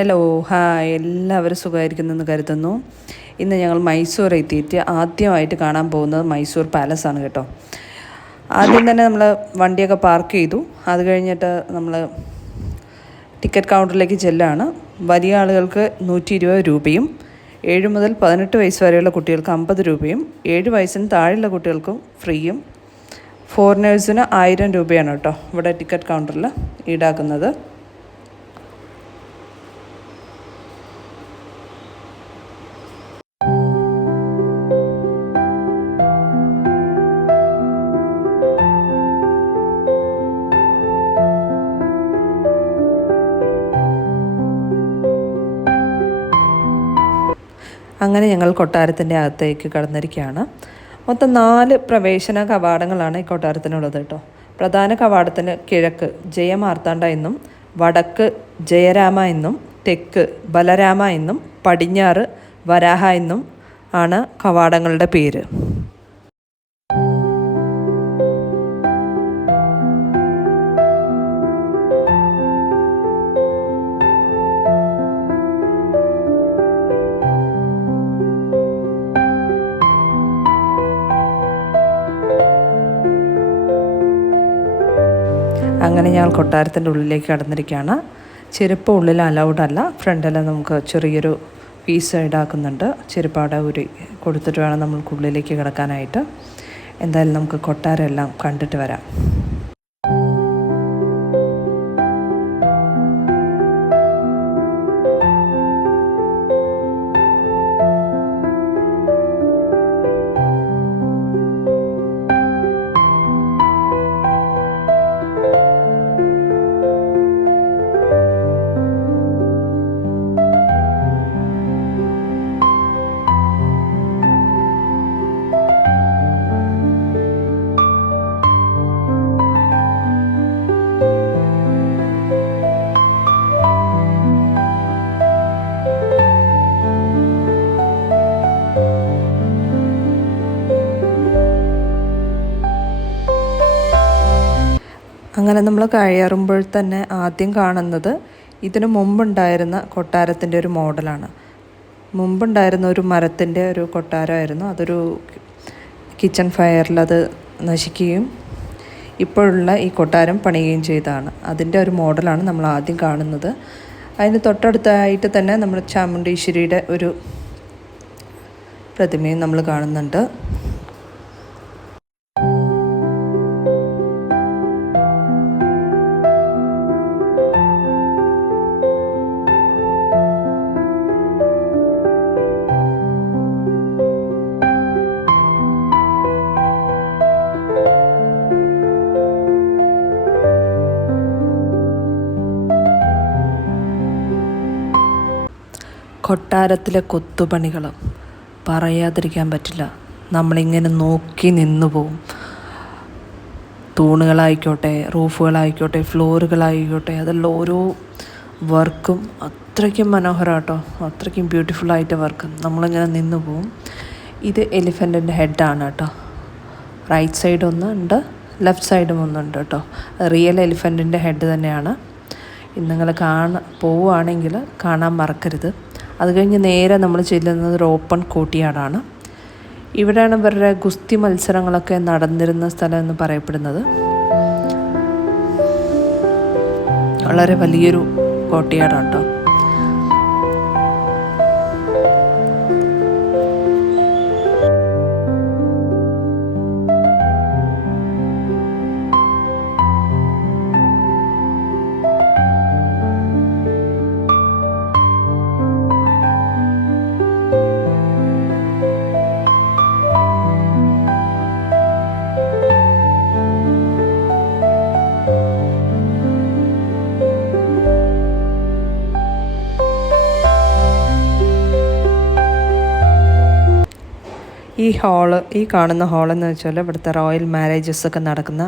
Hello hi, എല്ലാവരും സുഖമായിരിക്കുന്നെന്ന് കരുതുന്നു. ഇന്ന് ഞങ്ങൾ മൈസൂർ എത്തിയിട്ട് ആദ്യമായിട്ട് കാണാൻ പോകുന്നത് മൈസൂർ പാലസാണ് കേട്ടോ. ആദ്യം തന്നെ നമ്മൾ വണ്ടിയൊക്കെ പാർക്ക് ചെയ്തു. അത് കഴിഞ്ഞിട്ട് നമ്മൾ ടിക്കറ്റ് കൗണ്ടറിലേക്ക് ചെല്ലാണ്. വലിയ ആളുകൾക്ക് 120 രൂപയും 7 മുതൽ 18 വയസ്സ് വരെയുള്ള കുട്ടികൾക്ക് 50 രൂപയും 7 വയസ്സിന് താഴെയുള്ള കുട്ടികൾക്കും ഫ്രീയും, ഫോറിനേഴ്സിന് 1000 രൂപയാണ് കേട്ടോ ഇവിടെ ടിക്കറ്റ് കൗണ്ടറിൽ ഈടാക്കുന്നത്. അങ്ങനെ ഞങ്ങൾ കൊട്ടാരത്തിൻ്റെ അകത്തേക്ക് കടന്നിരിക്കുകയാണ്. മൊത്തം 4 പ്രവേശന കവാടങ്ങളാണ് ഈ കൊട്ടാരത്തിനുള്ളത് കേട്ടോ. പ്രധാന കവാടത്തിന് കിഴക്ക് ജയമാർത്താണ്ഡ എന്നും, വടക്ക് ജയരാമ എന്നും, തെക്ക് ബലരാമ എന്നും, പടിഞ്ഞാറ് വരാഹ എന്നും ആണ് കവാടങ്ങളുടെ പേര്. അങ്ങനെ ഞങ്ങൾ കൊട്ടാരത്തിൻ്റെ ഉള്ളിലേക്ക് കടന്നിരിക്കുകയാണ്. ചെരുപ്പ് ഉള്ളിൽ അലൗഡ് അല്ല. ഫ്രണ്ടിൽ നമുക്ക് ചെറിയൊരു ഫീസ് ഈടാക്കുന്നുണ്ട്. ചെരുപ്പ് അവിടെ ഊരി കൊടുത്തിട്ട് വേണം നമ്മൾക്ക് ഉള്ളിലേക്ക് കിടക്കാനായിട്ട്. എന്തായാലും നമുക്ക് കൊട്ടാരം എല്ലാം കണ്ടിട്ട് വരാം. അങ്ങനെ നമ്മൾ കയറുമ്പോൾ തന്നെ ആദ്യം കാണുന്നത് ഇതിനു മുമ്പുണ്ടായിരുന്ന കൊട്ടാരത്തിൻ്റെ ഒരു മോഡലാണ്. മുമ്പുണ്ടായിരുന്ന ഒരു മരത്തിൻ്റെ ഒരു കൊട്ടാരമായിരുന്നു. അതൊരു കിച്ചൺ ഫയറിൽ അത് നശിക്കുകയും ഇപ്പോഴുള്ള ഈ കൊട്ടാരം പണിയുകയും ചെയ്തതാണ്. അതിൻ്റെ ഒരു മോഡലാണ് നമ്മൾ ആദ്യം കാണുന്നത്. അതിന് തൊട്ടടുത്തായിട്ട് തന്നെ നമ്മൾ ചാമുണ്ടീശ്വരിയുടെ ഒരു പ്രതിമയും നമ്മൾ കാണുന്നുണ്ട്. കൊട്ടാരത്തിലെ കൊത്തുപണികൾ പറയാതിരിക്കാൻ പറ്റില്ല. നമ്മളിങ്ങനെ നോക്കി നിന്നു പോവും. തൂണുകളായിക്കോട്ടെ, റൂഫുകളായിക്കോട്ടെ, ഫ്ലോറുകളായിക്കോട്ടെ, അതെല്ലാം ഓരോ വർക്കും അത്രയ്ക്കും മനോഹരമാട്ടോ. അത്രയ്ക്കും ബ്യൂട്ടിഫുള്ളായിട്ട് വർക്ക്. നമ്മളിങ്ങനെ നിന്നു പോവും. ഇത് എലിഫൻറ്റിൻ്റെ ഹെഡാണ് കേട്ടോ. റൈറ്റ് സൈഡ് ഒന്നുണ്ട്, ലെഫ്റ്റ് സൈഡും ഒന്നുണ്ട് കേട്ടോ. റിയൽ എലിഫൻറ്റിൻ്റെ ഹെഡ് തന്നെയാണ്. നിങ്ങൾ പോവുകയാണെങ്കിൽ കാണാൻ മറക്കരുത്. അത് കഴിഞ്ഞ് നേരെ നമ്മൾ ചെല്ലുന്നത് ഒരു ഓപ്പൺ കോർട്ട്യാർഡാണ്. ഇവിടെയാണ് ഇവരുടെ ഗുസ്തി മത്സരങ്ങളൊക്കെ നടന്നിരുന്ന സ്ഥലം എന്ന് പറയപ്പെടുന്നത്. വളരെ വലിയൊരു കോർട്ട്യാർഡാണ് കേട്ടോ. ഈ കാണുന്ന ഹാളെന്ന് വെച്ചാൽ ഇവിടുത്തെ റോയൽ മാരേജസ് ഒക്കെ നടക്കുന്ന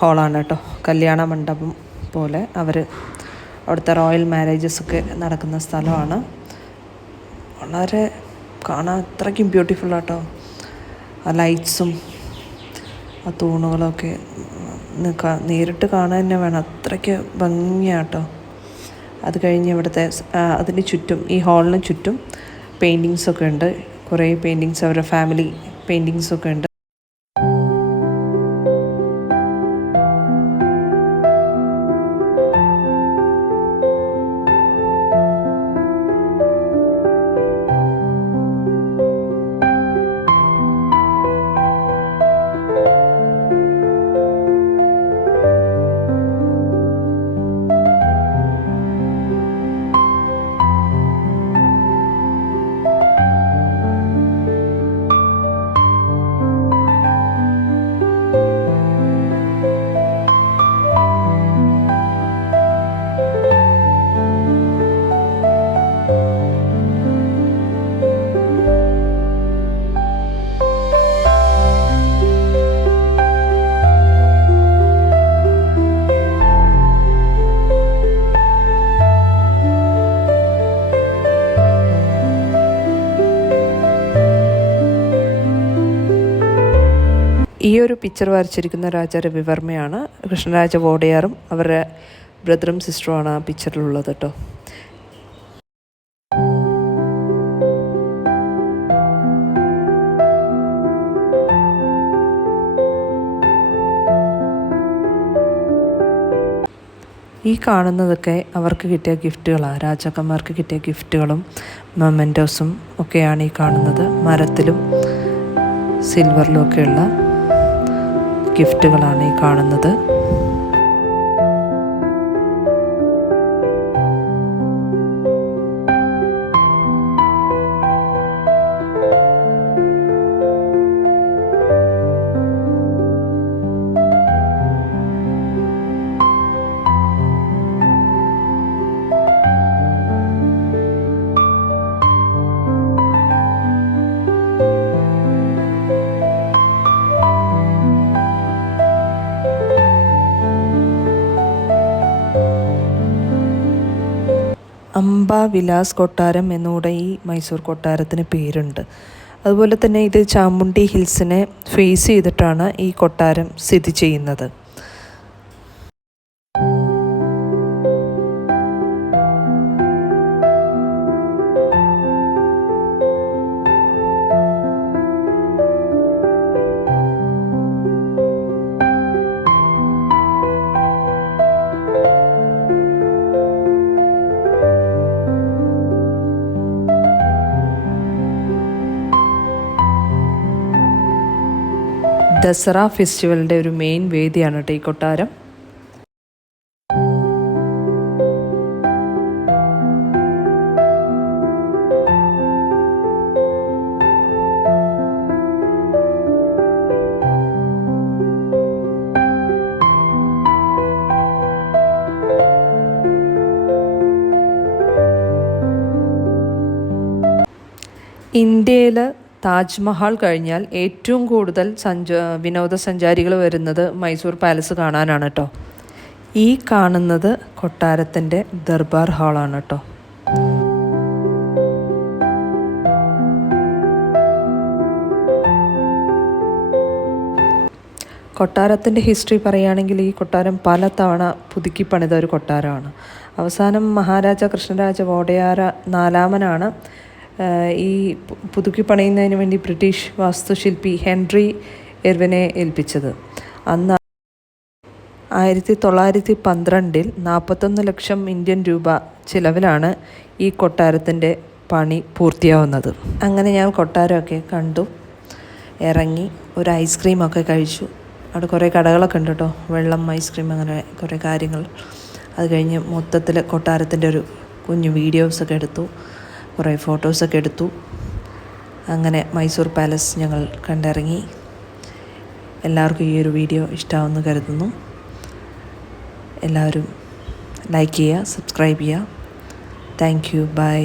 ഹാളാണ് കേട്ടോ. കല്യാണ മണ്ഡപം പോലെ അവിടുത്തെ റോയൽ മാരേജസ് ഒക്കെ നടക്കുന്ന സ്ഥലമാണ്. വളരെ കാണാൻ അത്രയ്ക്കും ബ്യൂട്ടിഫുള്ളാട്ടോ. ആ ലൈറ്റ്സും ആ തൂണുകളൊക്കെ നേരിട്ട് കാണാൻ തന്നെ വേണം. അത്രയ്ക്ക് ഭംഗിയാട്ടോ. അത് കഴിഞ്ഞ് ഇവിടുത്തെ അതിന് ചുറ്റും ഈ ഹാളിന് ചുറ്റും പെയിൻറ്റിങ്സൊക്കെ ഉണ്ട്. കുറേ പെയിൻറ്റിങ്സ് അവരുടെ ഫാമിലി പെയിൻറ്റിങ്സൊക്കെ ഉണ്ട്. ഈ ഒരു പിക്ചർ വരച്ചിരിക്കുന്ന രാജ രവിവർമ്മയാണ്. കൃഷ്ണരാജ വോഡയാറും അവരുടെ ബ്രദറും സിസ്റ്ററുമാണ് ആ പിക്ചറിലുള്ളത് കേട്ടോ. ഈ കാണുന്നതൊക്കെ അവർക്ക് കിട്ടിയ ഗിഫ്റ്റുകളാണ്. രാജാക്കന്മാർക്ക് കിട്ടിയ ഗിഫ്റ്റുകളും മൊമെൻറ്റോസും ഒക്കെയാണ് ഈ കാണുന്നത്. മരത്തിലും സിൽവറിലും ഒക്കെയുള്ള ഗിഫ്റ്റുകളാണ് ഈ കാണുന്നത്. അംബാവിലാസ് കൊട്ടാരം എന്നുകൂടെ ഈ മൈസൂർ കൊട്ടാരത്തിന് പേരുണ്ട്. അതുപോലെ തന്നെ ഇത് ചാമുണ്ഡി ഹിൽസിനെ ഫേസ് ചെയ്തിട്ടാണ് ഈ കൊട്ടാരം സ്ഥിതി ചെയ്യുന്നത്. ദസറ ഫെസ്റ്റിവലിൻ്റെ ഒരു മെയിൻ വേദിയാണ് കേട്ടോ ഈ കൊട്ടാരം. ഇന്ത്യയിൽ താജ്മഹൽ കഴിഞ്ഞാൽ ഏറ്റവും കൂടുതൽ വിനോദസഞ്ചാരികൾ വരുന്നത് മൈസൂർ പാലസ് കാണാനാണ് കേട്ടോ. ഈ കാണുന്നത് കൊട്ടാരത്തിൻ്റെ ദർബാർ ഹാളാണ് കേട്ടോ. കൊട്ടാരത്തിൻ്റെ ഹിസ്റ്ററി പറയുകയാണെങ്കിൽ ഈ കൊട്ടാരം പല തവണ പുതുക്കി പണിത ഒരു കൊട്ടാരമാണ്. അവസാനം മഹാരാജ കൃഷ്ണരാജ വോഡയാര നാലാമനാണ് ഈ പുതുക്കി പണിയുന്നതിന് വേണ്ടി ബ്രിട്ടീഷ് വാസ്തുശില്പി ഹെൻറി എർവിനെ ഏൽപ്പിച്ചത്. അന്ന് 1912 41 ലക്ഷം ഇന്ത്യൻ രൂപ ചിലവിലാണ് ഈ കൊട്ടാരത്തിൻ്റെ പണി പൂർത്തിയാവുന്നത്. അങ്ങനെ ഞാൻ കൊട്ടാരമൊക്കെ കണ്ടു, ഇറങ്ങി ഒരു ഐസ്ക്രീമൊക്കെ കഴിച്ചു. അവിടെ കുറേ കടകളൊക്കെ ഉണ്ട് കേട്ടോ, വെള്ളം, ഐസ്ക്രീം, അങ്ങനെ കുറേ കാര്യങ്ങൾ. അത് കഴിഞ്ഞ് മൊത്തത്തിൽ കൊട്ടാരത്തിൻ്റെ ഒരു കുഞ്ഞു വീഡിയോസൊക്കെ എടുത്തു, കുറേ ഫോട്ടോസൊക്കെ എടുത്തു. അങ്ങനെ മൈസൂർ പാലസ് ഞങ്ങൾ കണ്ടിറങ്ങി. എല്ലാവർക്കും ഈ ഒരു വീഡിയോ ഇഷ്ടമാവുമെന്ന് കരുതുന്നു. എല്ലാവരും ലൈക്ക് ചെയ്യുക, സബ്സ്ക്രൈബ് ചെയ്യുക. Thank you, by.